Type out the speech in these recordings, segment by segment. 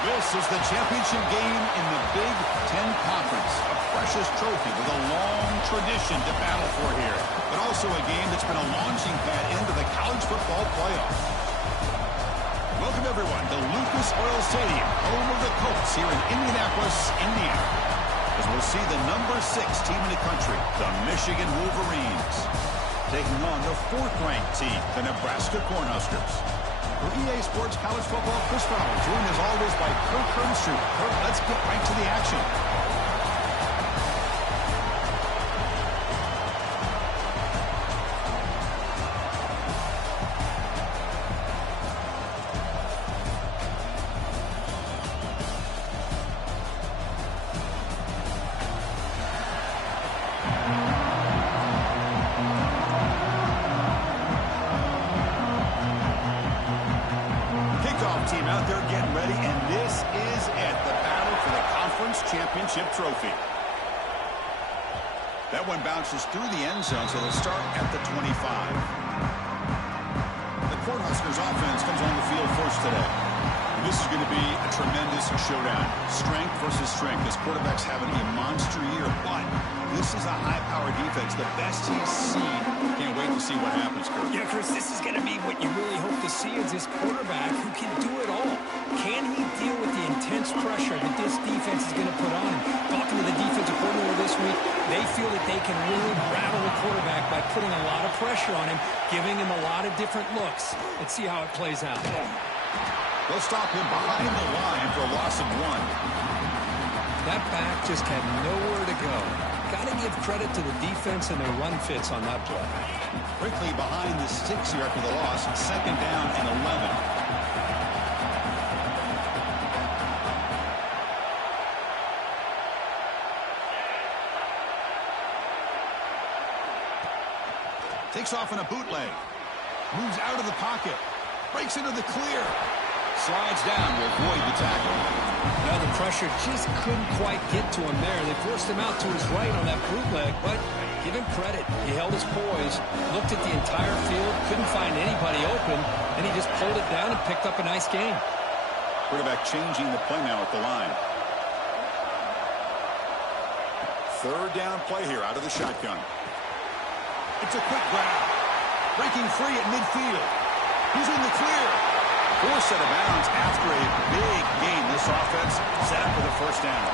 This is the championship game in the Big Ten Conference. A precious trophy with a long tradition to battle for here. But also a game that's been a launching pad into the college football playoff. Welcome, everyone, to Lucas Oil Stadium, home of the Colts here in Indianapolis, Indiana. As we'll see the number 6 team in the country, the Michigan Wolverines, taking on the 4th-ranked team, the Nebraska Cornhuskers. For EA Sports College Football, Chris Fowler, joined as always by Kirk Herbstreit. Kirk, let's get right to the action. Team out there getting ready, and this is it, the battle for the conference championship trophy. That one bounces through the end zone, so they'll start at the 25. The Cornhuskers offense comes on the field first today. And this is going to be a tremendous showdown. Strength versus strength. This quarterback's having a monster year, but this is a high-powered defense, the best he's seen. Can't wait to see what happens, Kurt. Yeah, Chris, this is going to be what you really hope to see is this quarterback who can do it all. Can he deal with the intense pressure that this defense is going to put on him? Talking to the defensive coordinator this week, they feel that they can really rattle the quarterback by putting a lot of pressure on him, giving him a lot of different looks. Let's see how it plays out. They'll stop him behind the line for a loss of 1. That back just had nowhere to go. Got to give credit to the defense and their run fits on that play. Quickly behind the 6 here after the loss. 2nd down and 11. Takes off in a bootleg. Moves out of the pocket. Breaks into the clear. Slides down to avoid the tackle. Now the pressure just couldn't quite get to him there. They forced him out to his right on that bootleg, but give him credit. He held his poise, looked at the entire field, couldn't find anybody open, and he just pulled it down and picked up a nice gain. Quarterback changing the play now at the line. 3rd down play here out of the shotgun. It's a quick grab. Breaking free at midfield. He's in the clear. Forced out of bounds after a big game. This offense set up for the 1st down.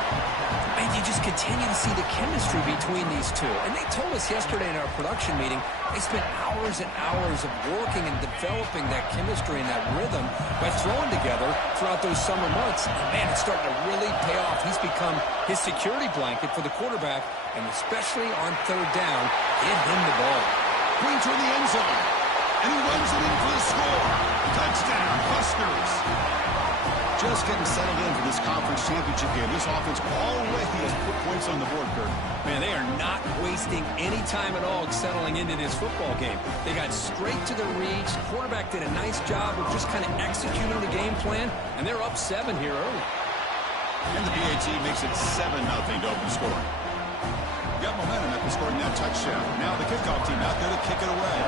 And you just continue to see the chemistry between these two. And they told us yesterday in our production meeting, they spent hours and hours of working and developing that chemistry and that rhythm by throwing together throughout those summer months. And man, it's starting to really pay off. He's become his security blanket for the quarterback, and especially on 3rd down, give him the ball. Brings her in the end zone. And he runs it in for the score. Touchdown, Huskers. Just getting settled in for this conference championship game. This offense already has put points on the board, Kurt. Man, they are not wasting any time at all settling into this football game. They got straight to the reads. Quarterback did a nice job of just kind of executing the game plan, and they're up 7 here early. And the BAT makes it 7-0 to open scoring. Got momentum after scoring that touchdown. Now the kickoff team out there to kick it away.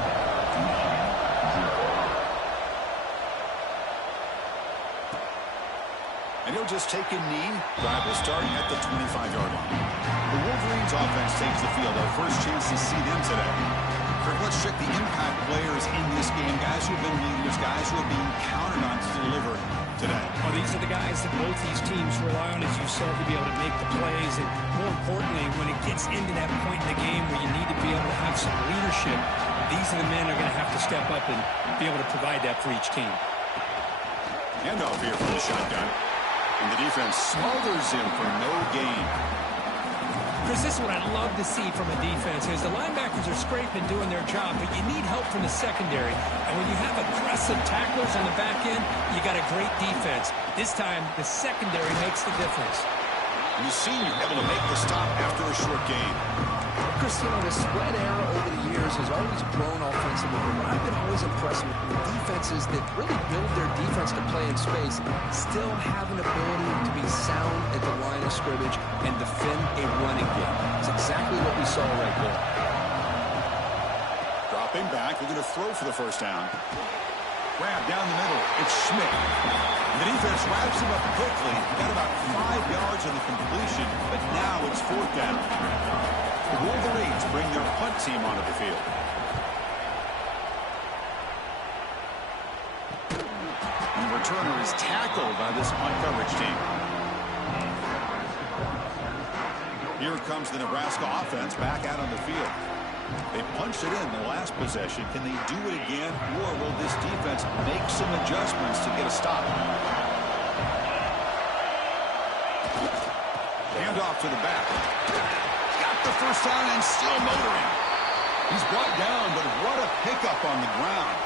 And he'll just take a knee. Drive will start at the 25-yard line. The Wolverines offense takes the field. Our first chance to see them today. Kirk, let's check the impact players in this game. Guys who have been leaders, guys who are being counted on to deliver today. Well, these are the guys that both these teams rely on, as you said, to be able to make the plays. And more importantly, when it gets into that point in the game where you need to be able to have some leadership, these are the men that are going to have to step up and be able to provide that for each team. Handoff here from the shotgun. And the defense smothers him for no gain. Chris, this is what I'd love to see from a defense is the linebackers are scraping, doing their job, but you need help from the secondary. And when you have aggressive tacklers on the back end, you got a great defense. This time, the secondary makes the difference. And the senior able to make the stop after a short gain. Chris, you know, the spread era over the years has always grown offensively, but I've been always impressed with the defenses that really build their defense to play in space, still have an ability to be sound at the line of scrimmage and defend a running game. It's exactly what we saw right there. Dropping back, they're going to throw for the 1st down. grab down the middle. It's Schmidt. The defense wraps him up quickly. Got about 5 yards on the completion, but now it's 4th down. The Wolverines bring their punt team onto the field. And the returner is tackled by this punt coverage team. Here comes the Nebraska offense back out on the field. They punched it in the last possession. Can they do it again, or will this defense make some adjustments to get a stop? Handoff to the back. Got the first down and still motoring. He's brought down, but what a pickup on the ground.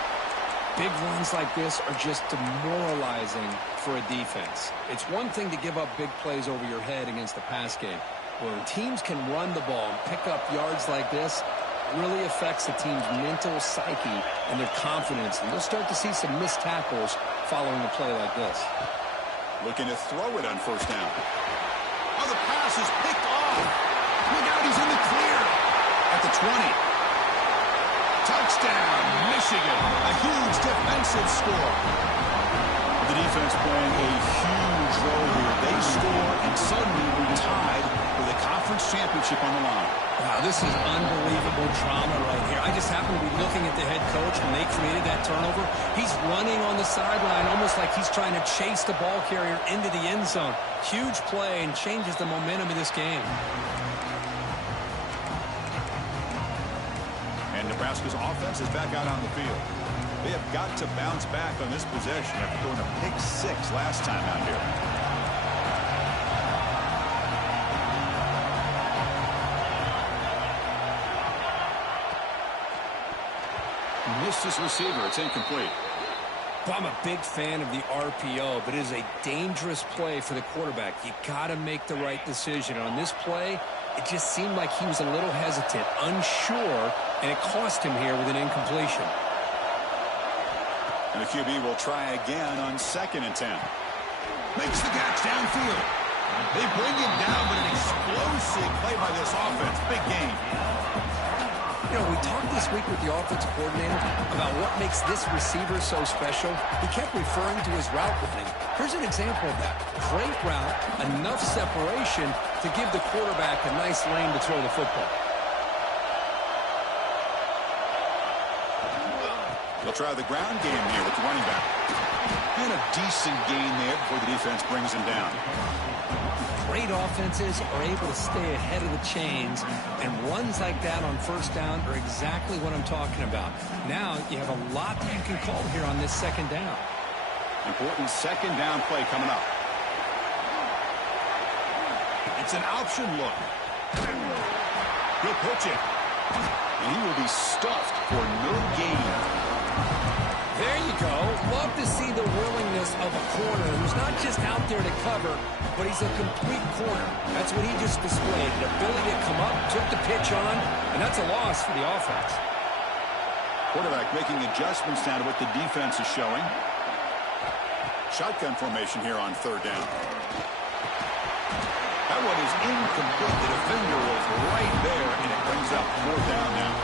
Big runs like this are just demoralizing for a defense. It's one thing to give up big plays over your head against the pass game. When teams can run the ball and pick up yards like this, it really affects the team's mental psyche and their confidence. And you'll start to see some missed tackles following a play like this. Looking to throw it on first down. Oh, the pass is picked off. Look out, he's in the clear. At the 20. Touchdown, Michigan. A huge defensive score. The defense playing a huge role here. They score, and suddenly we're tied for the conference championship on the line. Wow, this is unbelievable drama right here. I just happen to be looking at the head coach when they created that turnover. He's running on the sideline almost like he's trying to chase the ball carrier into the end zone. Huge play and changes the momentum of this game. And Nebraska's offense is back out on the field. They have got to bounce back on this possession after throwing a pick 6 last time out here. Missed his receiver. It's incomplete. Well, I'm a big fan of the RPO, but it is a dangerous play for the quarterback. You got to make the right decision. On this play, it just seemed like he was a little hesitant, unsure, and it cost him here with an incompletion. And the QB will try again on 2nd and 10. Makes the catch downfield. They bring him down, but an explosive play by this offense. Big game. You know, we talked this week with the offensive coordinator about what makes this receiver so special. He kept referring to his route running. Here's an example of that. Great route, enough separation to give the quarterback a nice lane to throw the football. They'll try the ground game here with the running back. And a decent gain there before the defense brings him down. Great offenses are able to stay ahead of the chains, and runs like that on first down are exactly what I'm talking about. Now you have a lot that you can call here on this 2nd down. Important 2nd down play coming up. It's an option look. He'll pitch it. And he will be stuffed for no gain. There you go. Love to see the willingness of a corner who's not just out there to cover, but he's a complete corner. That's what he just displayed. The ability to come up, took the pitch on, and that's a loss for the offense. Quarterback making adjustments now to what the defense is showing. Shotgun formation here on 3rd down. That one is incomplete. The defender was right there, and it brings up 4th down now.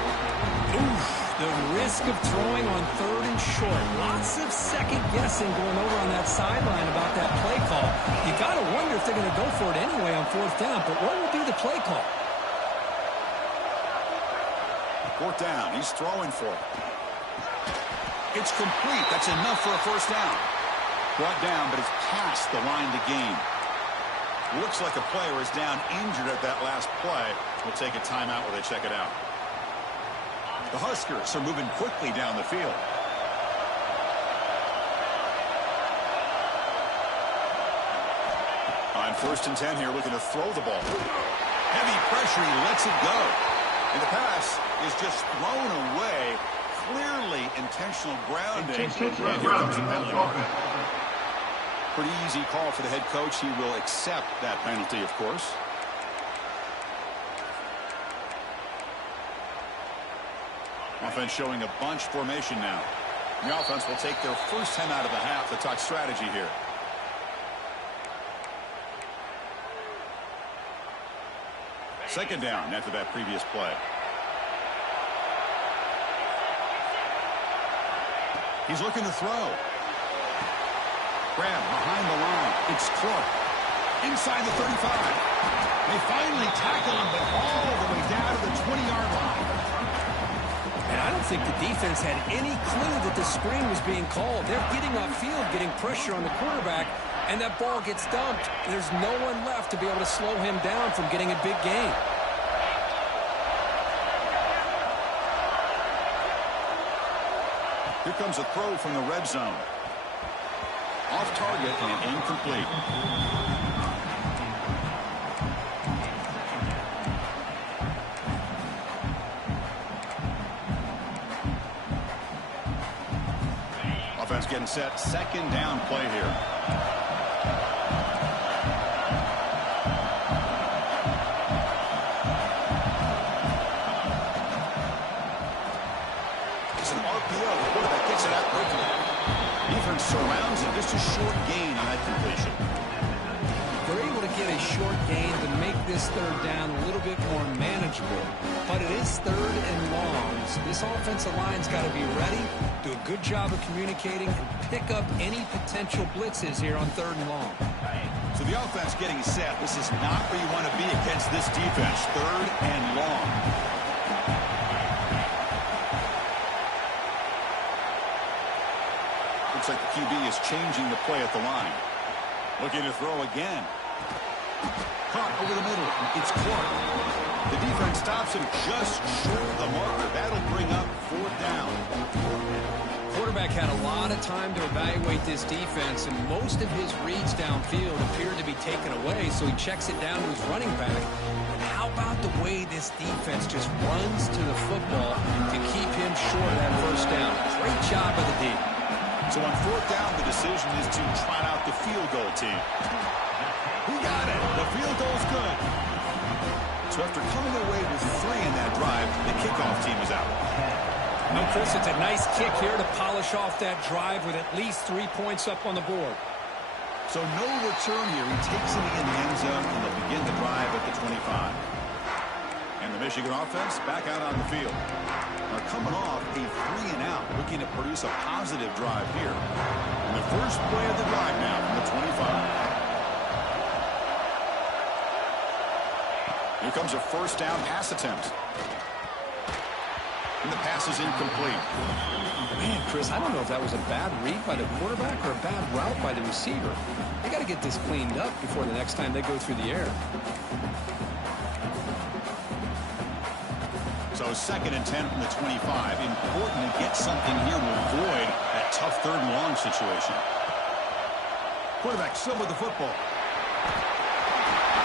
Oof. The risk of throwing on 3rd and short. Lots of second guessing going over on that sideline about that play call. You got to wonder if they're going to go for it anyway on 4th down, but what will be the play call? 4th down. He's throwing for it. It's complete. That's enough for a 1st down. Brought down, but it's past the line to gain. Looks like a player is down injured at that last play. We'll take a timeout while they check it out. The Huskers are moving quickly down the field. On 1st and 10 here, looking to throw the ball. Heavy pressure, he lets it go. And the pass is just thrown away. Clearly intentional grounding. And here comes the penalty. Pretty easy call for the head coach. He will accept that penalty, of course. Offense showing a bunch formation now. The offense will take their first 10 out of the half to talk strategy here. Second down after that previous play. He's looking to throw. Grab behind the line. It's Clark. Inside the 35. They finally tackle him, but all the way down to the 20-yard line. And I don't think the defense had any clue that the screen was being called. They're getting upfield, getting pressure on the quarterback, and that ball gets dumped. There's no one left to be able to slow him down from getting a big gain. Here comes a throw from the red zone. Off target and incomplete. Offense getting set. Second down play here. It's an RPO. The quarterback gets it out quickly. Defense surrounds him. Just a short gain on that completion. They're able to get a short gain to make this third down a little bit more manageable. But it is third and long. So this offensive line's got to be ready, do a good job of communicating, and pick up any potential blitzes here on third and long. So the offense getting set. This is not where you want to be against this defense. Third and long. Looks like the QB is changing the play at the line. Looking to throw again. Caught over the middle. It's Clark. The defense stops him just short of the marker. That'll bring up fourth down. Quarterback had a lot of time to evaluate this defense, and most of his reads downfield appeared to be taken away, so he checks it down to his running back. And how about the way this defense just runs to the football to keep him short of that first down? Great job by the D. So on fourth down, the decision is to trot out the field goal team. He got it. The field goal's good. So after coming away with 3 in that drive, the kickoff team is out. No, Chris, it's a nice kick here to polish off that drive with at least 3 points up on the board. So no return here. He takes it in the end zone, and they'll begin the drive at the 25. And the Michigan offense back out on the field. Now coming off a 3 and out, looking to produce a positive drive here. And the first play of the drive now from the 25. Here comes a first down pass attempt. And the pass is incomplete. Man, Chris, I don't know if that was a bad read by the quarterback or a bad route by the receiver. They got to get this cleaned up before the next time they go through the air. So second and 10 from the 25. Important to get something here to avoid that tough third and long situation. Quarterback still with the football.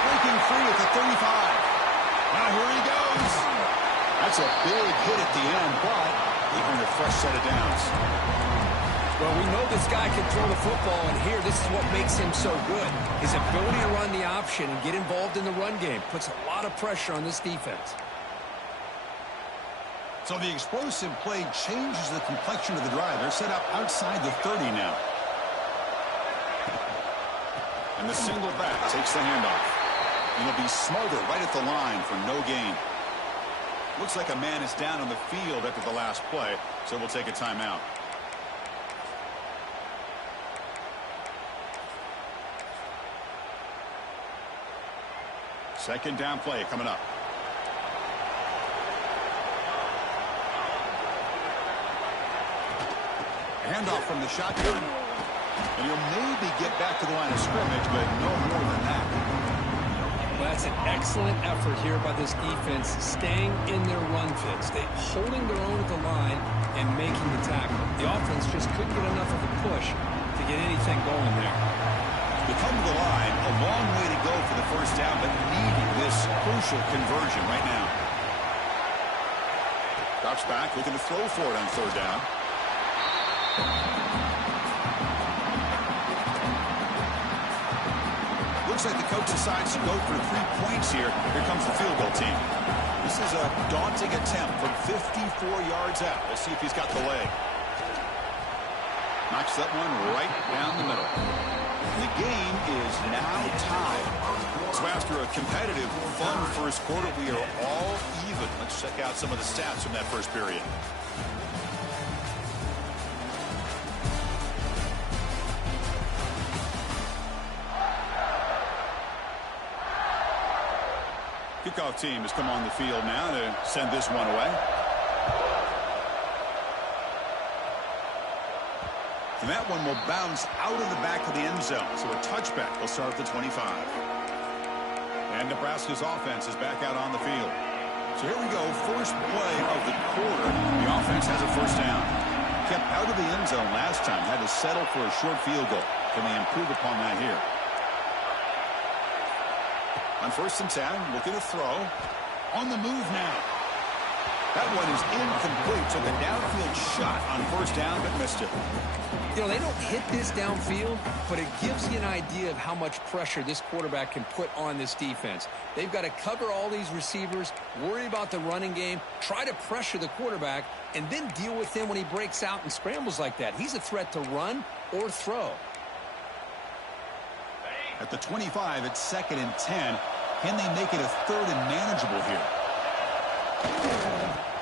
Breaking free at the 35. Now here he goes. That's a big hit at the end, but he earned a fresh set of downs. Well, we know this guy can throw the football, and here, this is what makes him so good. His ability to run the option and get involved in the run game puts a lot of pressure on this defense. So the explosive play changes the complexion of the drive. They're set up outside the 30 now. And the single back takes the handoff. And he'll be smothered right at the line for no gain. Looks like a man is down on the field after the last play, so we'll take a timeout. Second down play coming up. Handoff from the shotgun. And he'll maybe get back to the line of scrimmage, but no more than that. Well, that's an excellent effort here by this defense, staying in their run fits. They holding their own at the line and making the tackle. The offense just couldn't get enough of a push to get anything going there. They come to the line, a long way to go for the first down, but needing this crucial conversion right now. Drops back, looking to throw for it on third down. Looks like the coach decides to go for 3 points here. Here comes the field goal team. This is a daunting attempt from 54 yards out. Let's see if he's got the leg. Knocks that one right down the middle. The game is now tied. So after a competitive, fun first quarter, we are all even. Let's check out some of the stats from that first period. Kickoff team has come on the field now to send this one away. And that one will bounce out of the back of the end zone. So a touchback will start at the 25. And Nebraska's offense is back out on the field. So here we go. First play of the quarter. The offense has a first down. Kept out of the end zone last time. Had to settle for a short field goal. Can they improve upon that here? On 1st and 10, looking to throw. On the move now. That one is incomplete. Took a downfield shot on 1st down, but missed it. You know, they don't hit this downfield, but it gives you an idea of how much pressure this quarterback can put on this defense. They've got to cover all these receivers, worry about the running game, try to pressure the quarterback, and then deal with him when he breaks out and scrambles like that. He's a threat to run or throw. At the 25, it's 2nd and 10. Can they make it a 3rd and manageable here?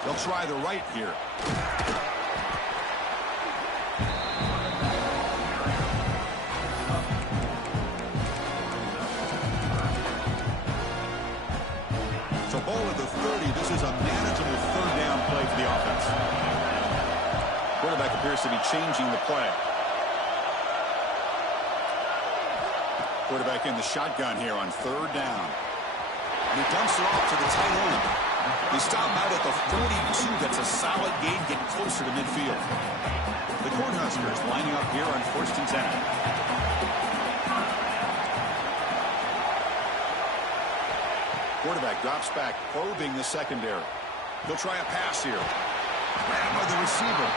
They'll try the right here. So ball at the 30. This is a manageable 3rd down play for the offense. Quarterback appears to be changing the play. Quarterback in the shotgun here on 3rd down. And he dumps it off to the tight end. They stop him out at the 42. That's a solid gain, getting closer to midfield. The Cornhuskers lining up here on 1st and 10. Quarterback drops back, probing the secondary. He'll try a pass here. Grabbed by the receiver.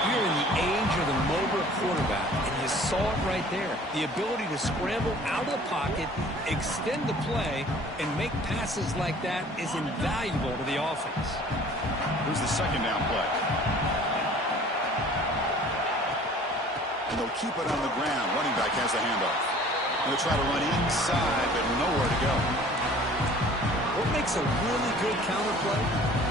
We're in the age of the mobile quarterback, and you saw it right there. The ability to scramble out of the pocket, extend the play, and make passes like that is invaluable to the offense. Here's the 2nd down play. And they'll keep it on the ground. Running back has the handoff. And they'll try to run inside, but nowhere to go. What makes a really good counterplay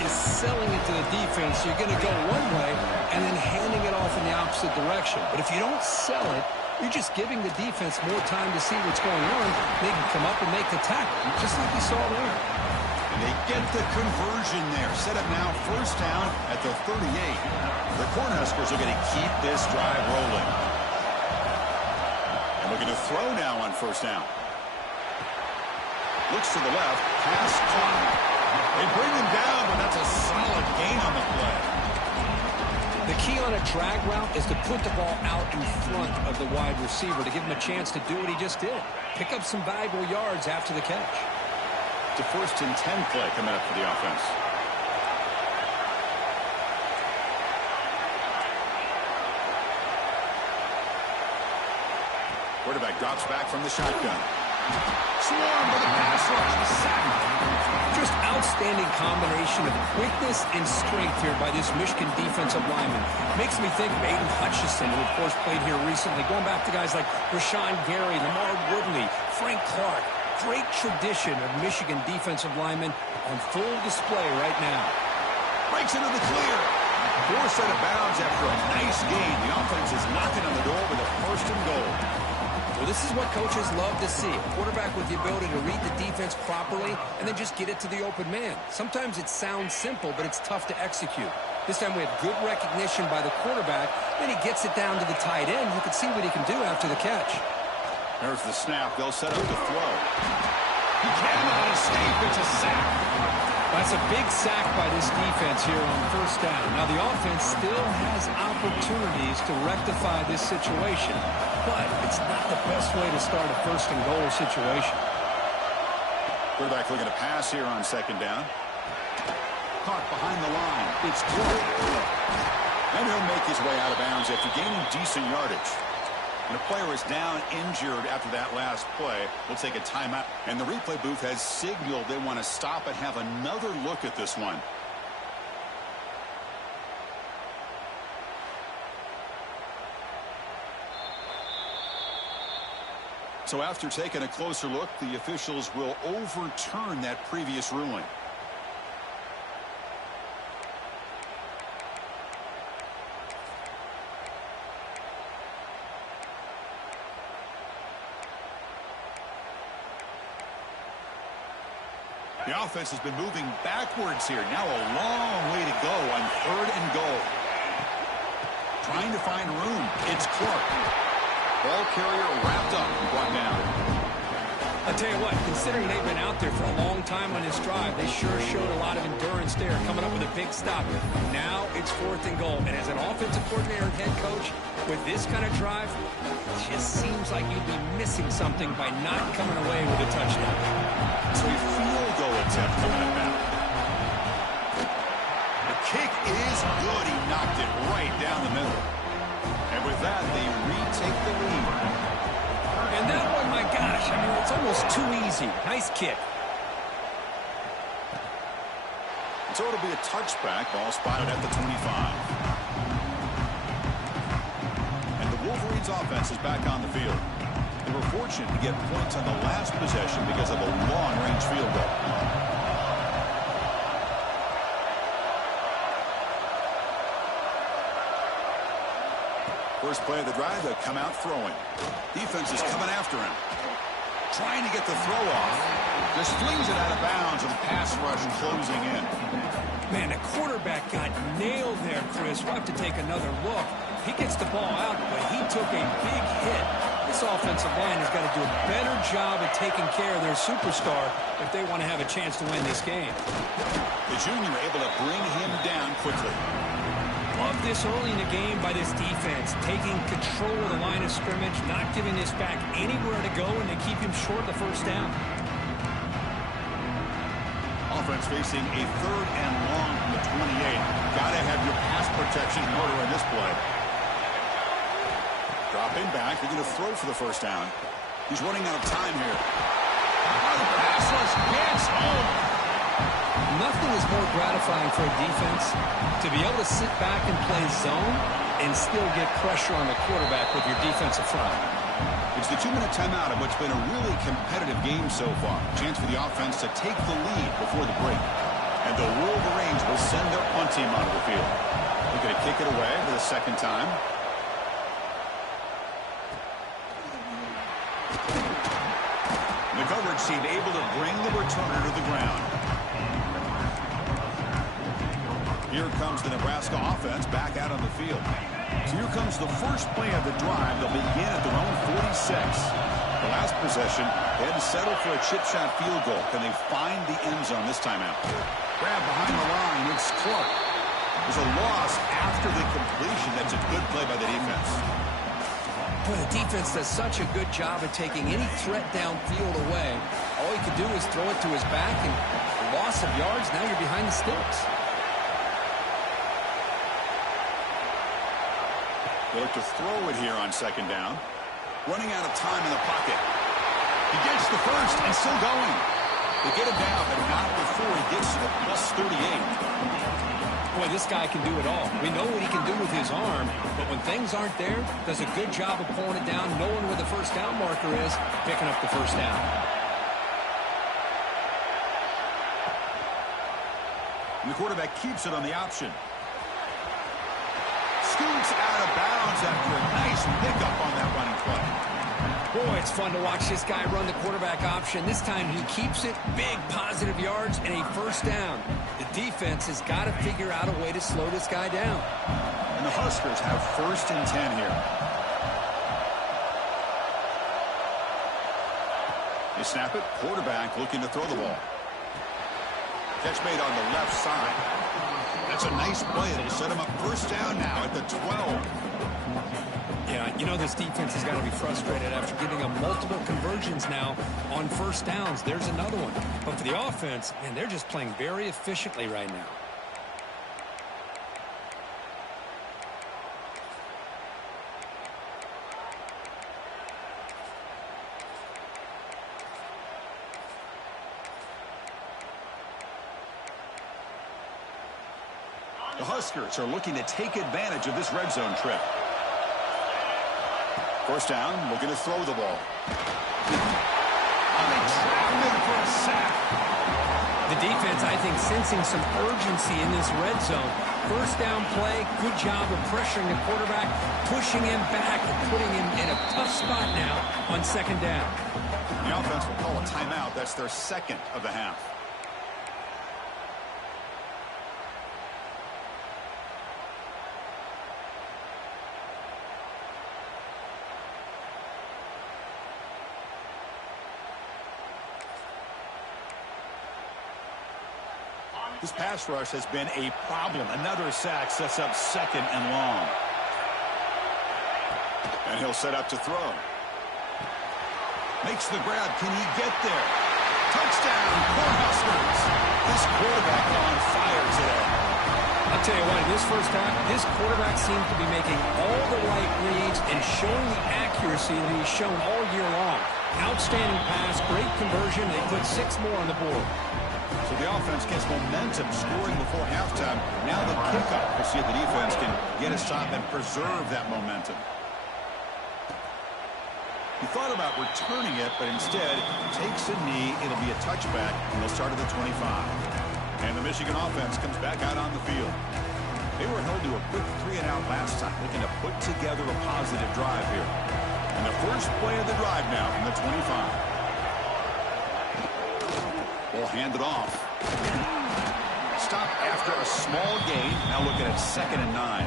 is selling it to the defense. You're going to go one way and then handing it off in the opposite direction. But if you don't sell it, you're just giving the defense more time to see what's going on. They can come up and make the tackle, just like you saw there. And they get the conversion there. Set up now 1st down at the 38. The Cornhuskers are going to keep this drive rolling. And we're going to throw now on 1st down. Looks to the left. Pass caught. They bring him down, but that's a solid gain on the play. The key on a drag route is to put the ball out in front of the wide receiver to give him a chance to do what he just did. Pick up some valuable yards after the catch. It's a 1st and 10 play coming up for the offense. Quarterback drops back from the shotgun. Swarmed by the pass rush. The sack. Just outstanding combination of quickness and strength here by this Michigan defensive lineman. Makes me think of Aiden Hutchinson, who of course played here recently. Going back to guys like Rashawn Gary, Lamar Woodley, Frank Clark. Great tradition of Michigan defensive linemen on full display right now. Breaks into the clear. Forced out of bounds after a nice gain. The offense is knocking on the door with a 1st and goal. Well, this is what coaches love to see. A quarterback with the ability to read the defense properly and then just get it to the open man. Sometimes it sounds simple, but it's tough to execute. This time we have good recognition by the quarterback. Then he gets it down to the tight end. You can see what he can do after the catch. There's the snap. They'll set up the throw. He cannot escape. It's a sack. That's a big sack by this defense here on 1st down. Now, the offense still has opportunities to rectify this situation, but it's not the best way to start a 1st and goal situation. Quarterback looking to pass here on 2nd down. Caught behind the line. It's close. And he'll make his way out of bounds after gaining decent yardage. And a player is down injured after that last play. We'll take a timeout. And the replay booth has signaled they want to stop and have another look at this one. So after taking a closer look, the officials will overturn that previous ruling. The offense has been moving backwards here. Now a long way to go on 3rd and goal. Trying to find room. It's Clark. Ball carrier wrapped up and brought down. I'll tell you what, considering they've been out there for a long time on this drive, they sure showed a lot of endurance there, coming up with a big stop. Now it's 4th and goal. And as an offensive coordinator and head coach, with this kind of drive, it just seems like you'd be missing something by not coming away with a touchdown. So a field goal attempt coming up now. The kick is good. He knocked it right down the middle. And with that, they retake the lead. And that one, my gosh, I mean, it's almost too easy. Nice kick. So it'll be a touchback. Ball spotted at the 25. And the Wolverines offense is back on the field. They were fortunate to get points on the last possession because of a long-range field goal. First play of the drive, they'll come out throwing. Defense is coming after him. Trying to get the throw off. Just flings it out of bounds and pass rush closing in. Man, the quarterback got nailed there, Chris. We'll have to take another look. He gets the ball out, but he took a big hit. This offensive line has got to do a better job at taking care of their superstar if they want to have a chance to win this game. The junior able to bring him down quickly. Love this early in the game by this defense, taking control of the line of scrimmage, not giving this back anywhere to go, and they keep him short of the first down. Offense facing a 3rd and long from the 28. Got to have your pass protection in order in this play. Dropping back, they're going to throw for the first down. He's running out of time here. Oh, the pass rush gets home. Nothing is more gratifying for a defense to be able to sit back and play zone and still get pressure on the quarterback with your defensive front. It's the 2-minute timeout of what's been a really competitive game so far. Chance for the offense to take the lead before the break. And the Wolverines will send their punt team onto the field. They're going to kick it away for the 2nd time. The coverage team able to bring the returner to the ground. Here comes the Nebraska offense back out on the field. So here comes the first play of the drive. They'll begin at their own 46. The last possession, they had to settle for a chip shot field goal. Can they find the end zone this time out? Grab behind the line. It's Clark. There's a loss after the completion. That's a good play by the defense. Boy, the defense does such a good job of taking any threat downfield away. All he could do is throw it to his back, and loss of yards, now you're behind the sticks. They look to throw it here on 2nd down. Running out of time in the pocket. He gets the first and still going. They get him down, but not before he gets to the plus 38. Boy, this guy can do it all. We know what he can do with his arm, but when things aren't there, does a good job of pulling it down, knowing where the first down marker is, picking up the first down. And the quarterback keeps it on the option. Scoots out of bounds after a nice pickup on that running play. Boy, it's fun to watch this guy run the quarterback option. This time he keeps it, big positive yards, and a first down. The defense has got to figure out a way to slow this guy down. And the Huskers have 1st and 10 here. They snap it, quarterback looking to throw the ball. Catch made on the left side. That's a nice play. It'll set him up first down now at the 12. Yeah, you know this defense has got to be frustrated after giving up multiple conversions now on first downs. There's another one. But for the offense, man, they're just playing very efficiently right now. The Huskers are looking to take advantage of this red zone trip. First down, looking to throw the ball. Oh, they trapped him for a sack. The defense, I think, sensing some urgency in this red zone. First down play, good job of pressuring the quarterback, pushing him back and putting him in a tough spot now on 2nd down. The offense will call a timeout. That's their 2nd of the half. This pass rush has been a problem. Another sack sets up 2nd and long. And he'll set up to throw. Makes the grab. Can he get there? Touchdown, Cornhuskers. This quarterback on fire today. I'll tell you what, in this first half, this quarterback seems to be making all the right reads and showing the accuracy that he's shown all year long. Outstanding pass, great conversion. They put 6 more on the board. So the offense gets momentum, scoring before halftime. Now the kickoff. We'll see if the defense can get a stop and preserve that momentum. He thought about returning it, but instead takes a knee. It'll be a touchback, and they'll start at the 25. And the Michigan offense comes back out on the field. They were held to a quick 3-and-out last time, looking to put together a positive drive here. And the first play of the drive now from the 25. Ball handed off. Stop after a small gain. Now looking at 2nd and 9.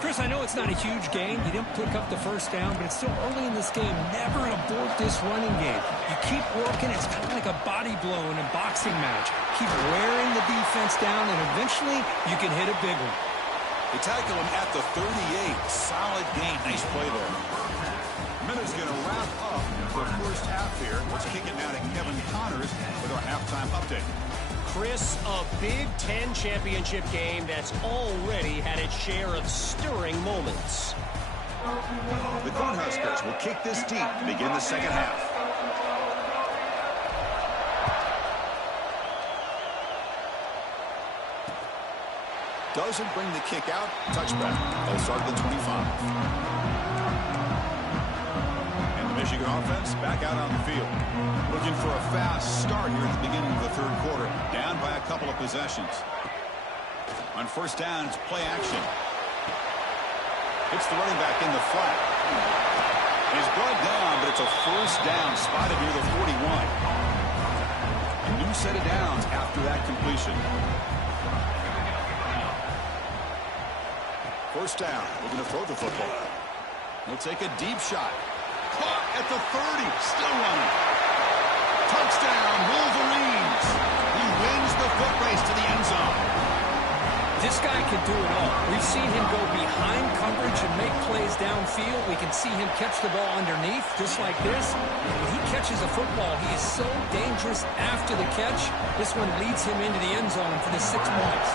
Chris, I know it's not a huge gain. You didn't pick up the first down, but it's still early in this game. Never abort this running game. You keep working. It's kind of like a body blow in a boxing match. Keep wearing the defense down, and eventually you can hit a big one. They tackle him at the 38. Solid gain. Nice play there. Minute's going to wrap up the first half here. Let's kick it now to Kevin Connors with our halftime update. Chris, a Big Ten championship game that's already had its share of stirring moments. The Cornhuskers will kick this deep to begin the second half. Doesn't bring the kick out. Touchback. They'll start at the 25. Michigan offense back out on the field. Looking for a fast start here at the beginning of the third quarter. Down by a couple of possessions. On first down, it's play action. Hits the running back in the flat. He's brought down, but it's a first down spotted near the 41. A new set of downs after that completion. First down. Looking to throw the football. He'll take a deep shot. Caught at the 30, still running. Touchdown, Wolverines. He wins the foot race to the end zone. This guy can do it all. We've seen him go behind coverage and make plays downfield. We can see him catch the ball underneath, just like this. When he catches a football, he is so dangerous after the catch. This one leads him into the end zone for the 6 points.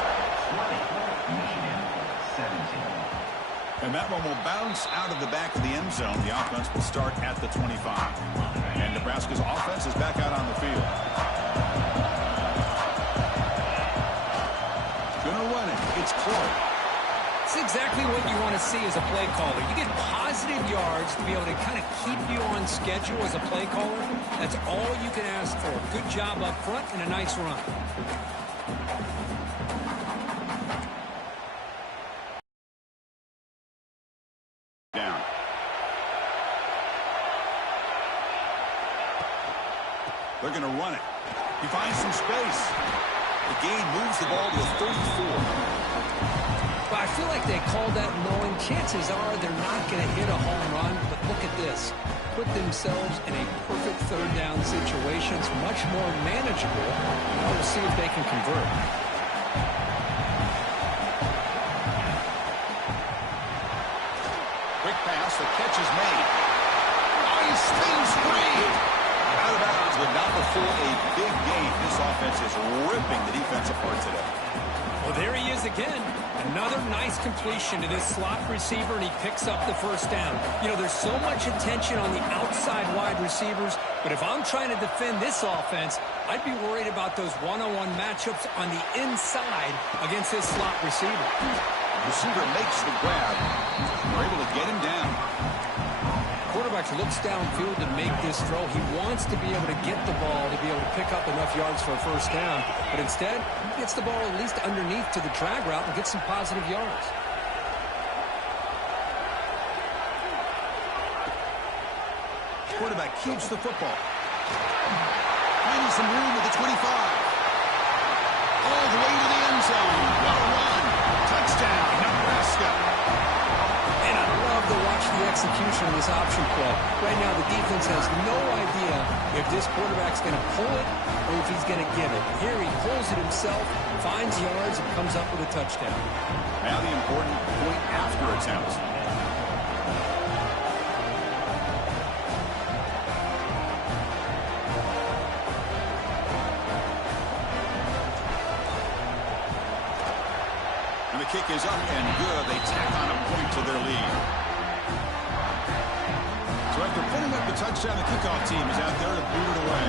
And that one will bounce out of the back of the end zone. The offense will start at the 25. And Nebraska's offense is back out on the field. Gonna run it. It's Clark. It's exactly what you want to see as a play caller. You get positive yards to be able to kind of keep you on schedule as a play caller. That's all you can ask for. Good job up front and a nice run. They're going to run it. He finds some space. The gain moves the ball to the 34. Well, I feel like they called that knowing chances are they're not going to hit a home run, but look at this. Put themselves in a perfect third down situation. It's much more manageable. Now we'll see if they can convert. Quick pass. The catch is made. Nice things free. Out of bounds, but not before a big game. This offense is ripping the defense apart today. Well, there he is again. Another nice completion to this slot receiver, and he picks up the first down. You know, there's so much attention on the outside wide receivers, but if I'm trying to defend this offense, I'd be worried about those one-on-one matchups on the inside against this slot receiver. Receiver makes the grab. We're able to get him down. Quarterback looks downfield to make this throw. He wants to be able to get the ball to be able to pick up enough yards for a first down, but instead, he gets the ball at least underneath to the drag route and gets some positive yards. Quarterback keeps the football. Finding some room at the 25. All the way to the end zone. What a run. Touchdown, Nebraska. And I love the watch watch the execution of this option play. Right now, the defense has no idea if this quarterback's going to pull it or if he's going to give it. Here he pulls it himself, finds yards, and comes up with a touchdown. Now the important point after attempt. And the kick is up and good. They tack on a point to their lead. So after putting up the touchdown, the kickoff team is out there to boot it away.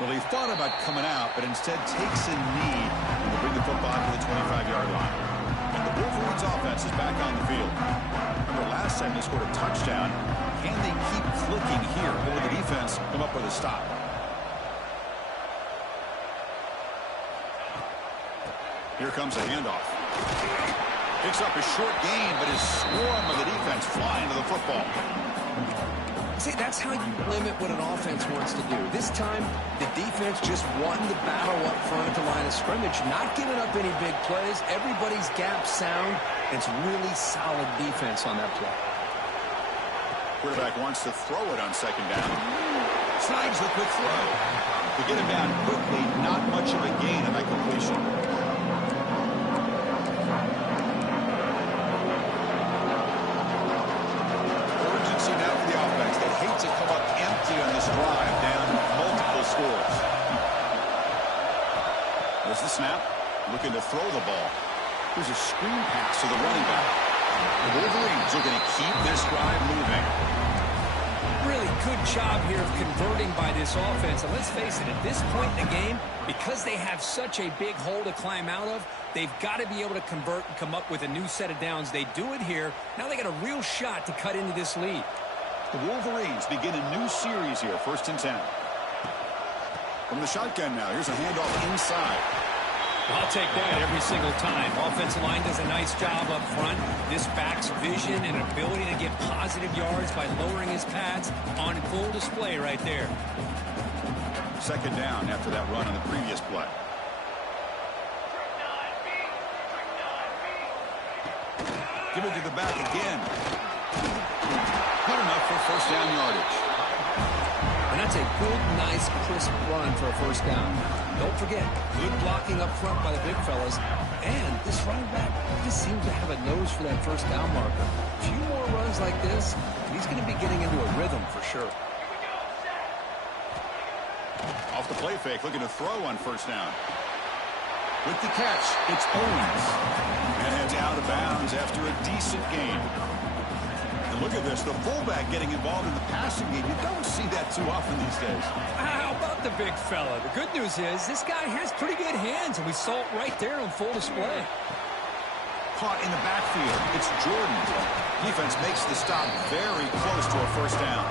Well, he thought about coming out, but instead takes a knee and will bring the football to the 25-yard line. And the Wolverines offense is back on the field. Remember, last time they scored a touchdown. Can they keep clicking here? Or will the defense come up with a stop? Here comes a handoff. Picks up a short gain, but his swarm of the defense flying to the football. See, that's how you limit what an offense wants to do. This time, the defense just won the battle up front at the line of scrimmage, not giving up any big plays. Everybody's gap sound. It's really solid defense on that play. Quarterback wants to throw it on second down. Snags the quick throw. To get him down quickly, not much of a gain on that completion. Urgency now for the offense. They hate to come up empty on this drive, down multiple scores. There's the snap. Looking to throw the ball. There's a screen pass to the running back. The Wolverines are going to keep this drive moving. Really good job here of converting by this offense. And let's face it, at this point in the game, because they have such a big hole to climb out of, they've got to be able to convert and come up with a new set of downs. They do it here. Now they got a real shot to cut into this lead. The Wolverines begin a new series here, 1st and 10. From the shotgun now, here's a handoff inside. I'll take that every single time. Offensive line does a nice job up front. This back's vision and ability to get positive yards by lowering his pads on full display right there. Second down after that run on the previous play. Give it to the back again. Good enough for first down yardage. And that's a good, nice, crisp run for a first down. Don't forget, good blocking up front by the big fellas. And this running back just seems to have a nose for that first down marker. A few more runs like this, he's going to be getting into a rhythm for sure. Off the play fake, looking to throw on first down. With the catch, it's Owens. And heads out of bounds after a decent gain. And look at this, the fullback getting involved in the passing game. You don't see that too often these days. How about the big fella? The good news is this guy has pretty good hands, and we saw it right there on full display. Caught in the backfield. It's Jordan. Defense makes the stop very close to a first down.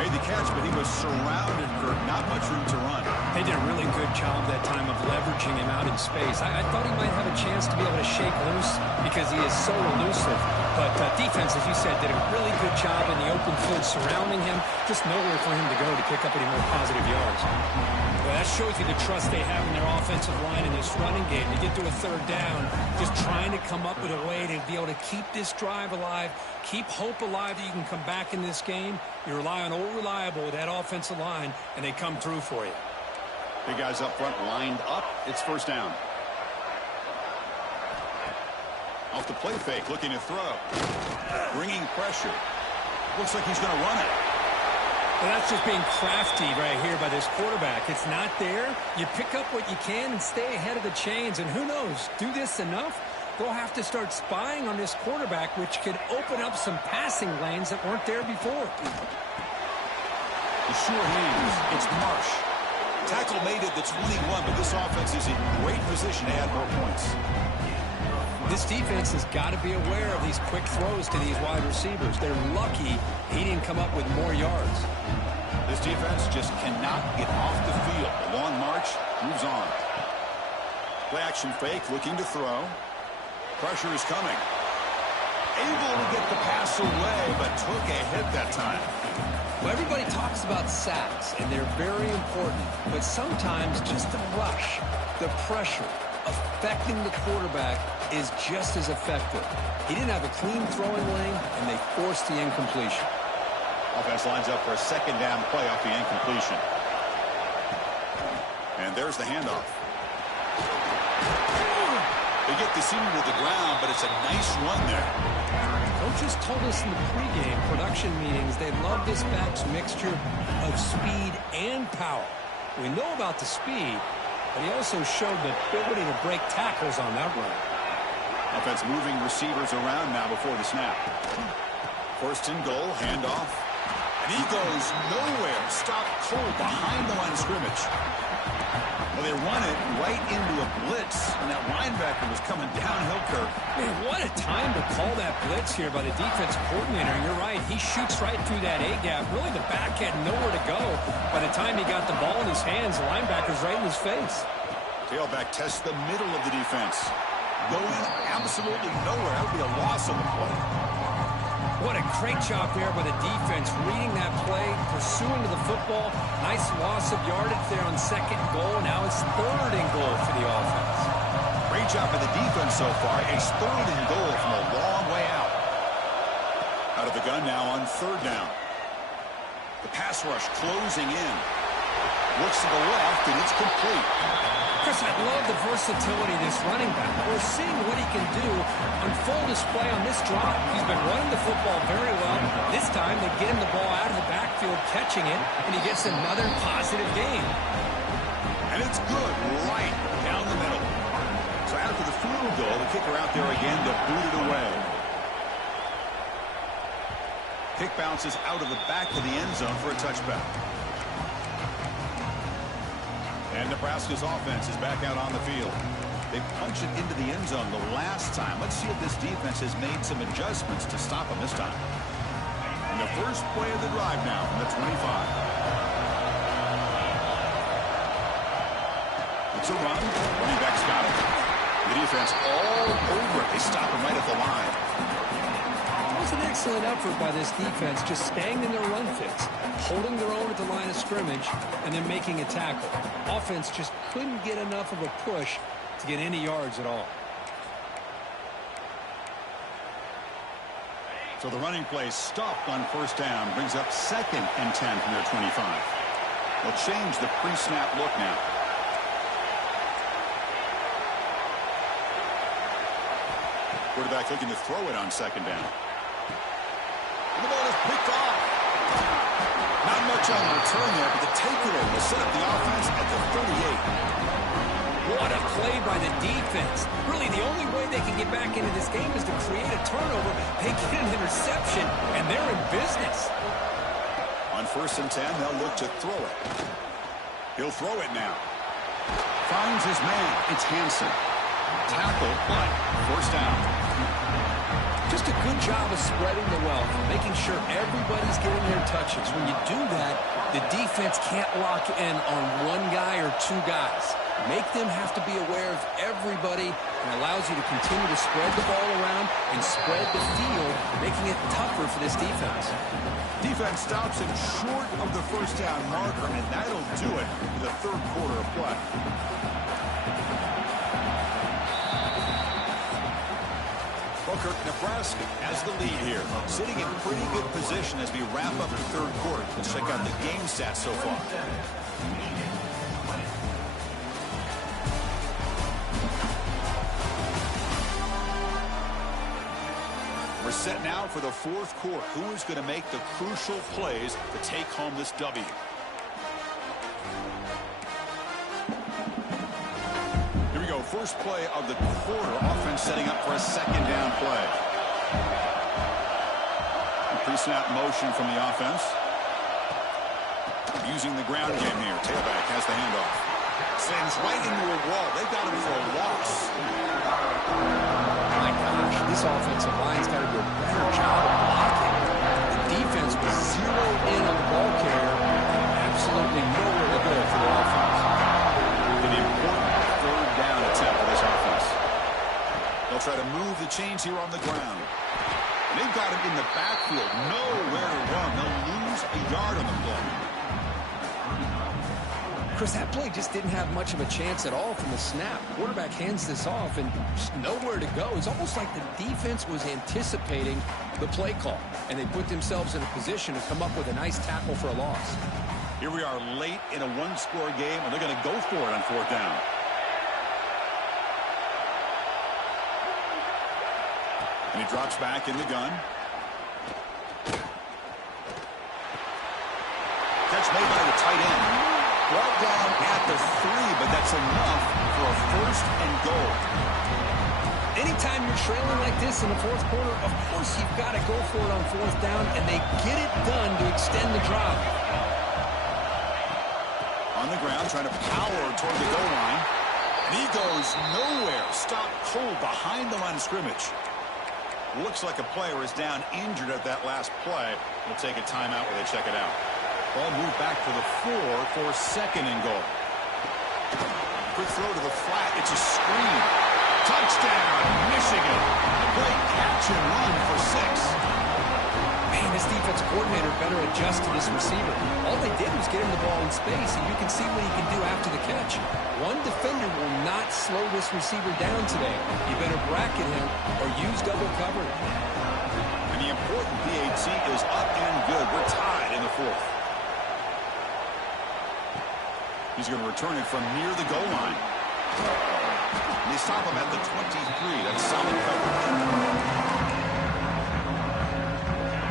Made the catch, but he was surrounded, Kirk. Not much room to run. They did a really good job that time of leveraging him out in space. I thought he might have a chance to be able to shake loose because he is so elusive. But defense, as you said, did a really good job in the open field surrounding him. Just nowhere for him to go to pick up any more positive yards. Well, that shows you the trust they have in their offensive line in this running game. To get to a third down, just trying to come up with a way to be able to keep this drive alive, keep hope alive that you can come back in this game. You rely on Old Reliable with that offensive line, and they come through for you. Big guys up front lined up. It's first down. Off the play fake, looking to throw. Bringing pressure. Looks like he's going to run it. Well, that's just being crafty right here by this quarterback. It's not there. You pick up what you can and stay ahead of the chains. And who knows, do this enough, they'll have to start spying on this quarterback, which could open up some passing lanes that weren't there before. The sure hands. It's Marsh. Tackle made at the 21, but this offense is in great position to add more points. This defense has got to be aware of these quick throws to these wide receivers. They're lucky he didn't come up with more yards. This defense just cannot get off the field. The long march moves on. Play action fake, looking to throw. Pressure is coming. Able to get the pass away, but took a hit that time. Well, everybody talks about sacks, and they're very important. But sometimes just the rush, the pressure, affecting the quarterback is just as effective. He didn't have a clean throwing lane, and they forced the incompletion. Offense lines up for a second down play off the incompletion. And there's the handoff. They get the senior to the ground, but it's a nice run there. Coaches told us in the pregame production meetings they love this back's mixture of speed and power. We know about the speed, but he also showed the ability to break tackles on that run. Offense moving receivers around now before the snap. First and goal, handoff. And he goes nowhere. Stopped cold behind the line of scrimmage. Well, they run it right into a blitz, and that linebacker was coming downhill curve. Man, what a time to call that blitz here by the defense coordinator. You're right, he shoots right through that A-gap. Really, the back had nowhere to go. By the time he got the ball in his hands, the linebacker's right in his face. Tailback tests the middle of the defense. Going absolutely nowhere. That would be a loss on the play. What a great job there by the defense, reading that play, pursuing to the football. Nice loss of yardage there on second goal. Now it's third and goal for the offense. Great job by the defense so far. It's third and goal from a long way out. Out of the gun now on third down. The pass rush closing in. Looks to the left, and it's complete. Chris, I love the versatility of this running back. We're seeing what he can do on full display on this drive. He's been running the football very well. This time, they get him the ball out of the backfield, catching it, and he gets another positive gain. And it's good right down the middle. So after the field goal, the kicker out there again to boot it away. Kick bounces out of the back of the end zone for a touchback. And Nebraska's offense is back out on the field. They punched it into the end zone the last time. Let's see if this defense has made some adjustments to stop them this time. And the first play of the drive now from the 25. It's a run. Running back's got it. The defense all over it. They stop him right at the line. It was an excellent effort by this defense, just staying in their run fits, holding their own at the line of scrimmage, and then making a tackle. Offense just couldn't get enough of a push to get any yards at all. So the running play stopped on first down, brings up second and 10 from their 25. They'll change the pre-snap look now. Quarterback looking to throw it on second down. And the ball is picked off. Not much on the return there, but the takeaway will set up the offense at the 38. What a play by the defense. Really, the only way they can get back into this game is to create a turnover. They get an interception, and they're in business. On first and 10, they'll look to throw it. He'll throw it now. Finds his man. It's Hansen. Tackle, but first down. Just a good job of spreading the wealth, making sure everybody's getting their touches. When you do that, the defense can't lock in on one guy or two guys. Make them have to be aware of everybody, and allows you to continue to spread the ball around and spread the field, making it tougher for this defense. Defense stops him short of the first down marker, and that'll do it for the third quarter of play. Booker, Nebraska has the lead here, sitting in pretty good position as we wrap up the third quarter. Let's check out the game stats so far. We're set now for the fourth quarter. Who is going to make the crucial plays to take home this W? Here we go. First play of the quarter. Offense setting up for a second down play. Pre-snap motion from the offense. Using the ground game here. Tailback has the handoff. Sends right into a wall. They got him for a loss. My gosh, this offensive line's got to do a better job of blocking. The defense was zeroed in on the ball carrier. Absolutely nowhere to go for the offense. An important third down attempt for this offense. They'll try to move the chains here on the ground. They've got him in the backfield. Nowhere to run. They'll lose a yard on the play. Chris, that play just didn't have much of a chance at all from the snap. Quarterback hands this off and just nowhere to go. It's almost like the defense was anticipating the play call, and they put themselves in a position to come up with a nice tackle for a loss. Here we are late in a one-score game, and they're going to go for it on 4th down. And he drops back in the gun. Catch made by the tight end. Brought down at the 3, but that's enough for a 1st and goal. Anytime you're trailing like this in the 4th quarter, of course you've got to go for it on 4th down, and they get it done to extend the drive. On the ground, trying to power toward the goal line. And he goes nowhere. Stopped cold behind the line of scrimmage. Looks like a player is down injured at that last play. We'll take a timeout where they check it out. Ball moved back to the 4 for 2nd and goal. Quick throw to the flat. It's a screen. Touchdown, Michigan. A great catch and run for 6. Man, this defensive coordinator better adjust to this receiver. All they did was get him the ball in space, and you can see what he can do after the catch. One defender will not slow this receiver down today. You better bracket him or use double coverage. And the important PAT is up and good. We're tied in the 4th. He's going to return it from near the goal line. And they stop him at the 23. That's solid coverage.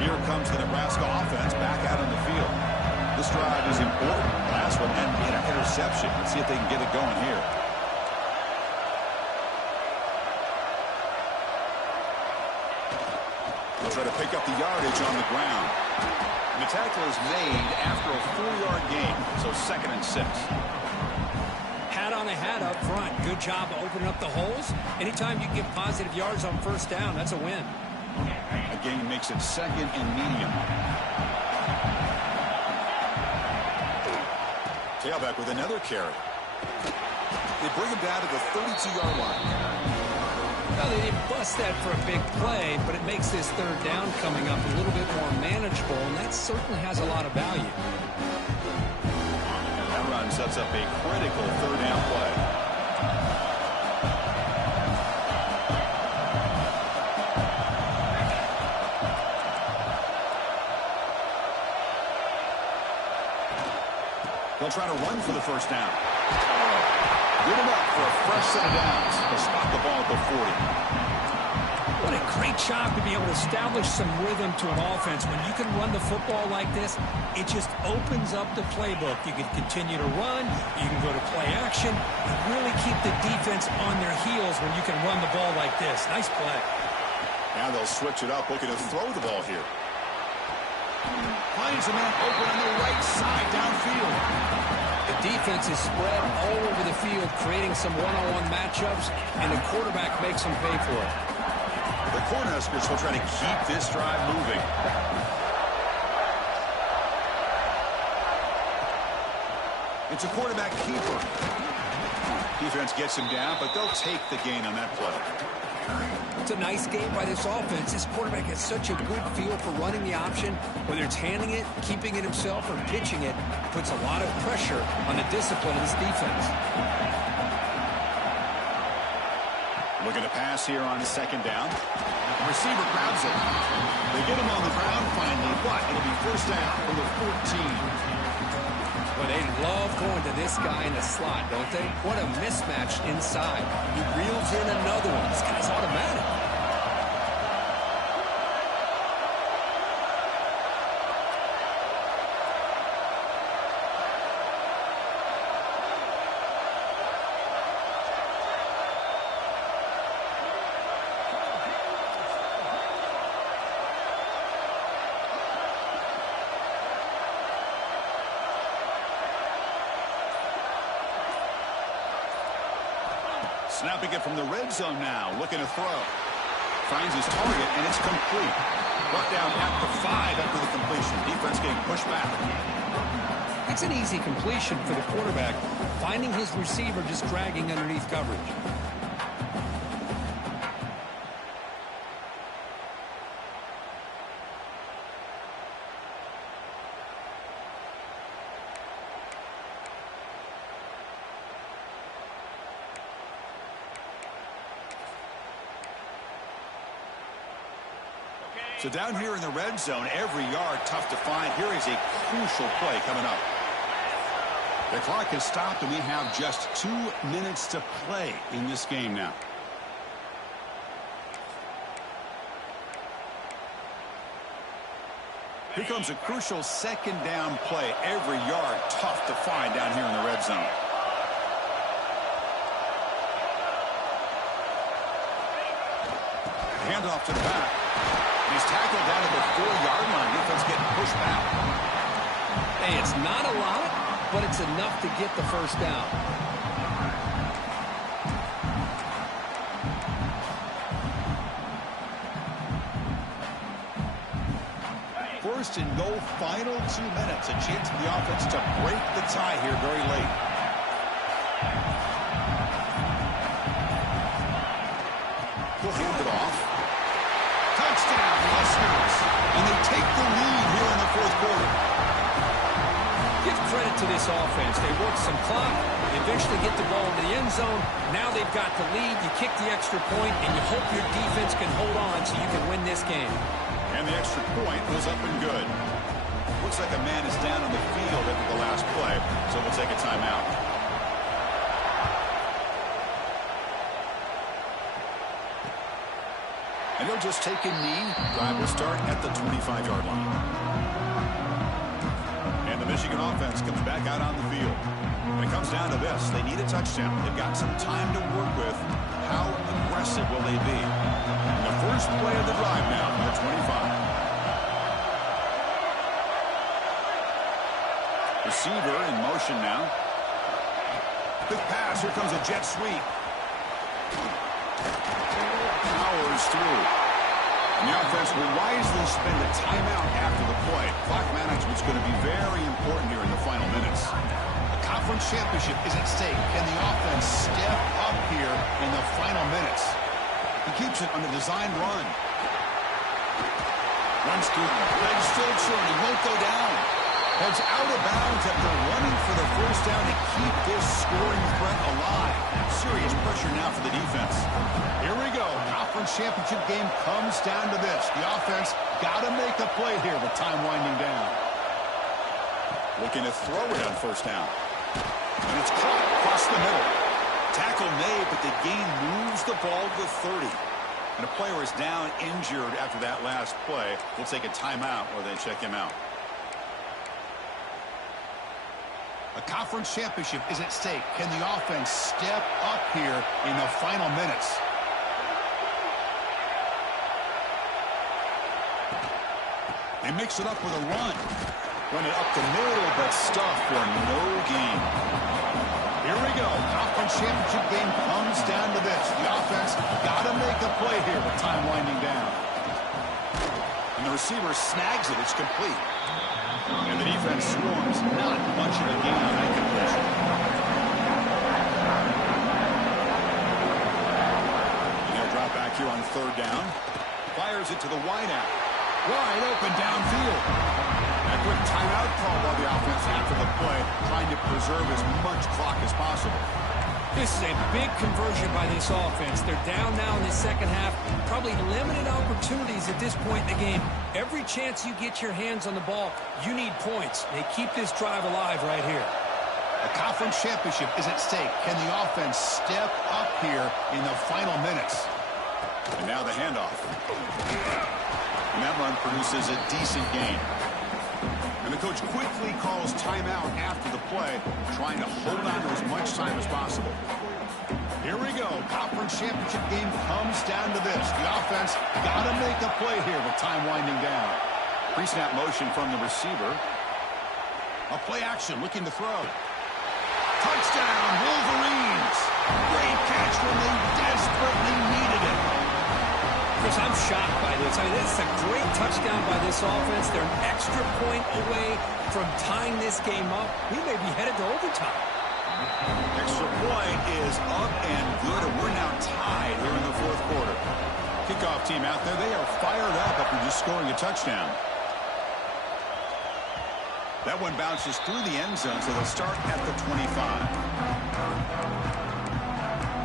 Here comes the Nebraska offense back out on the field. This drive is important. Last one ended in an interception. Let's see if they can get it going here. They'll try to pick up the yardage on the ground. And the tackle is made after a 4-yard gain, so 2nd and 6. Hat on a hat up front. Good job of opening up the holes. Anytime you get positive yards on 1st down, that's a win. A gain makes it 2nd and medium. Tailback with another carry. They bring him down to the 32-yard line. Well, they didn't bust that for a big play, but it makes this 3rd down coming up a little bit more manageable, and that certainly has a lot of value. That run sets up a critical 3rd down play. They'll try to run for the 1st down. Good enough for a fresh set of downs. They'll stop the ball at the 40. What a great job to be able to establish some rhythm to an offense. When you can run the football like this, it just opens up the playbook. You can continue to run. You can go to play action. And really keep the defense on their heels when you can run the ball like this. Nice play. Now they'll switch it up, looking to throw the ball here. Finds a man open on the right side downfield. The defense is spread all over the field, creating some one-on-one matchups, and the quarterback makes them pay for it. The Cornhuskers will try to keep this drive moving. It's a quarterback keeper. Defense gets him down, but they'll take the gain on that play. It's a nice game by this offense. This quarterback has such a good feel for running the option. Whether it's handing it, keeping it himself, or pitching it, puts a lot of pressure on the discipline of this defense. Looking to pass here on 2nd down. The receiver grabs it. They get him on the ground finally, but it'll be 1st down from the 14. Well, they love going to this guy in the slot, don't they? What a mismatch inside. He reels in another one. This guy's automatic. Snapping it from the red zone now, looking to throw. Finds his target, and it's complete. Brought down at the 5 after the completion. Defense getting pushed back. It's an easy completion for the quarterback, finding his receiver just dragging underneath coverage. So down here in the red zone, every yard tough to find. Here is a crucial play coming up. The clock has stopped, and we have just 2 minutes to play in this game now. Here comes a crucial second down play. Every yard tough to find down here in the red zone. Handoff to the back. He's tackled down to the 4-yard line. Defense getting pushed back. Hey, it's not a lot, but it's enough to get the first down. First and goal, final 2 minutes. A chance for the offense to break the tie here very late. He'll hand it off. Touchdown, Huskers. And they take the lead here in the fourth quarter. Give credit to this offense. They work some clock. They eventually get the ball into the end zone. Now they've got the lead. You kick the extra point, and you hope your defense can hold on so you can win this game. And the extra point was up and good. Looks like a man is down on the field after the last play, so we'll take a timeout. And he'll just take a knee. Drive will start at the 25-yard line. And the Michigan offense comes back out on the field. And it comes down to this. They need a touchdown. They've got some time to work with. How aggressive will they be? And the first play of the drive now from the 25. Receiver in motion now. Quick pass. Here comes a jet sweep. Powers through. And the offense will wisely spend a timeout after the play. Clock management's going to be very important here in the final minutes. A conference championship is at stake. Can the offense step up here in the final minutes? He keeps it on the designed run. Runs through. Legs still churning. Won't go down. Heads out of bounds after running for the first down to keep this scoring threat alive. Serious pressure now for the defense. Here we go. Conference championship game comes down to this. The offense got to make a play here with time winding down. Looking to throw it on first down. And it's caught across the middle. Tackle made, but the gain moves the ball to the 30. And a player is down injured after that last play. We'll take a timeout or they check him out. A conference championship is at stake. Can the offense step up here in the final minutes? They mix it up with a run. Run it up the middle, but stuffed for no gain. Here we go. Conference championship game comes down to this. The offense got to make a play here with time winding down. And the receiver snags it. It's complete. And the defense swarms. Not much of a gain on that completion. And they'll drop back here on third down. Fires it to the wideout. Wide open downfield. A quick timeout call by the offense after the play, trying to preserve as much clock as possible. This is a big conversion by this offense. They're down now in the second half. Probably limited opportunities at this point in the game. Every chance you get your hands on the ball, you need points. They keep this drive alive right here. A conference championship is at stake. Can the offense step up here in the final minutes? And now the handoff. And that run produces a decent gain. And the coach quickly calls timeout after the play, trying to hold on to as much time as possible. Here we go. Conference championship game comes down to this. The offense got to make a play here with time winding down. Pre-snap motion from the receiver. A play action, looking to throw. Touchdown, Wolverines. Great catch when they desperately needed it. Chris, I'm shocked by this. I mean, this is a great touchdown by this offense. They're an extra point away from tying this game up. We may be headed to overtime. Extra point is up and good, and we're now tied here in the fourth quarter. Kickoff team out there. They are fired up after just scoring a touchdown. That one bounces through the end zone, so they'll start at the 25.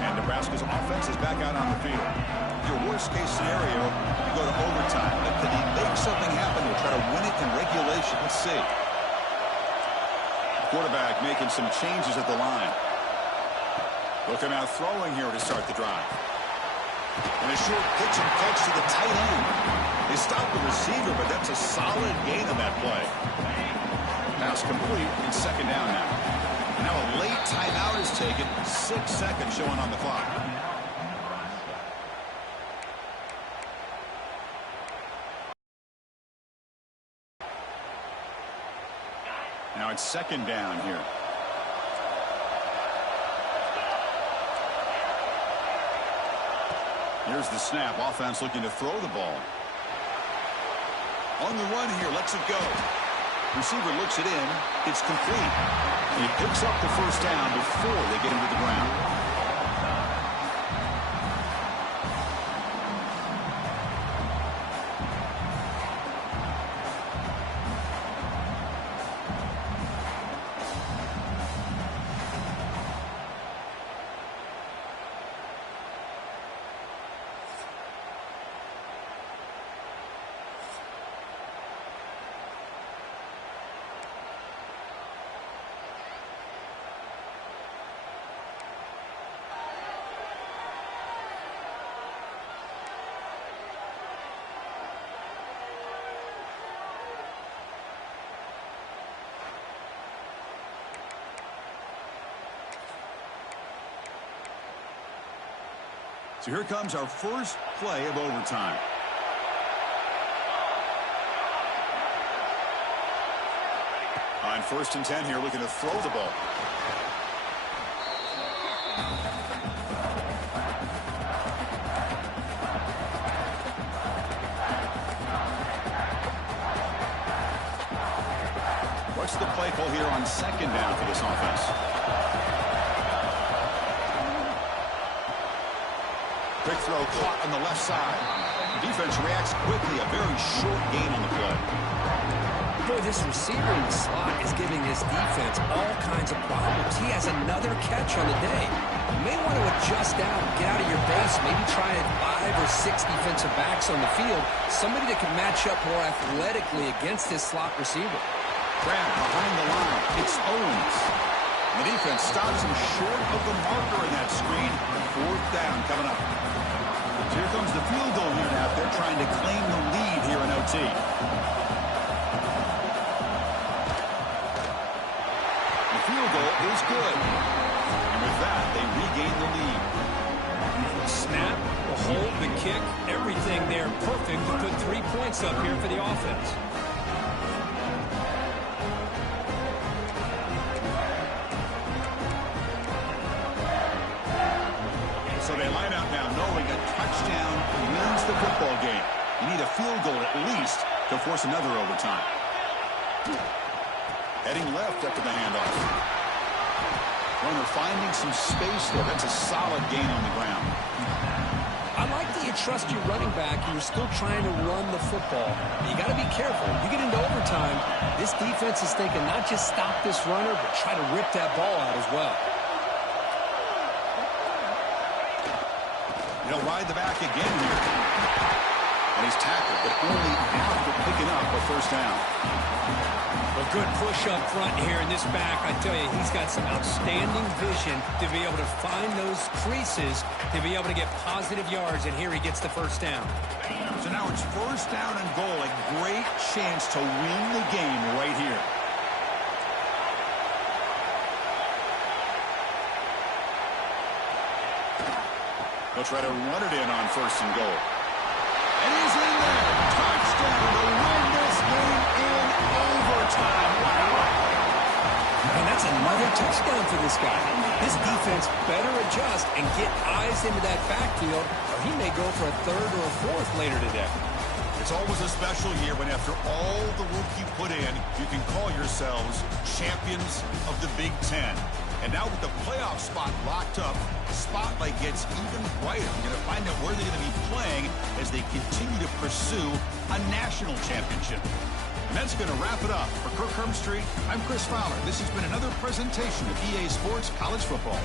And Nebraska's offense is back out on the field. Your worst-case scenario, go to overtime, but can he make something happen to try to win it in regulation? Let's see. Quarterback making some changes at the line. Looking out throwing here to start the drive. And a short pitch and catch to the tight end. They stopped the receiver, but that's a solid gain on that play. Pass complete and second down now. Now a late timeout is taken. 6 seconds showing on the clock. Now it's second down here. Here's the snap. Offense looking to throw the ball. On the run here, lets it go. Receiver looks it in. It's complete. And he picks up the first down before they get him to the ground. So here comes our first play of overtime. On 1st and 10 here, looking to throw the ball. What's the play call here on second down for this offense? Quick throw caught on the left side. Defense reacts quickly. A very short gain on the play. Boy, this receiver in the slot is giving his defense all kinds of problems. He has another catch on the day. You may want to adjust out, get out of your base, maybe try 5 or 6 defensive backs on the field. Somebody that can match up more athletically against this slot receiver. Grab behind the line. It's Owens. The defense stops him short of the marker in that screen. 4th down coming up. So here comes the field goal here now. They're trying to claim the lead here in OT. The field goal is good. And with that, they regain the lead. Snap, the hold, the kick, everything there perfect to put 3 points up here for the offense. So they line out now knowing a touchdown wins the football game. You need a field goal at least to force another overtime. Heading left after the handoff. Runner finding some space there. That's a solid gain on the ground. I like that you trust your running back and you're still trying to run the football. But you got to be careful. You get into overtime, this defense is thinking not just stop this runner, but try to rip that ball out as well. He'll ride the back again here. And he's tackled, but only after picking up a first down. A good push up front here in this back. I tell you, he's got some outstanding vision to be able to find those creases, to be able to get positive yards, and here he gets the first down. So now it's 1st down and goal. A great chance to win the game right here. They'll try to run it in on 1st and goal. And he's in there. Touchdown to win this game in overtime. Wow. And that's another touchdown for this guy. This defense better adjust and get eyes into that backfield, or he may go for a 3rd or a 4th later today. It's always a special year when after all the work you put in, you can call yourselves champions of the Big Ten. And now with the playoff spot locked up, the spotlight gets even brighter. We're going to find out where they're going to be playing as they continue to pursue a national championship. And that's going to wrap it up. For Kirk Herbstreit, I'm Chris Fowler. This has been another presentation of EA Sports College Football.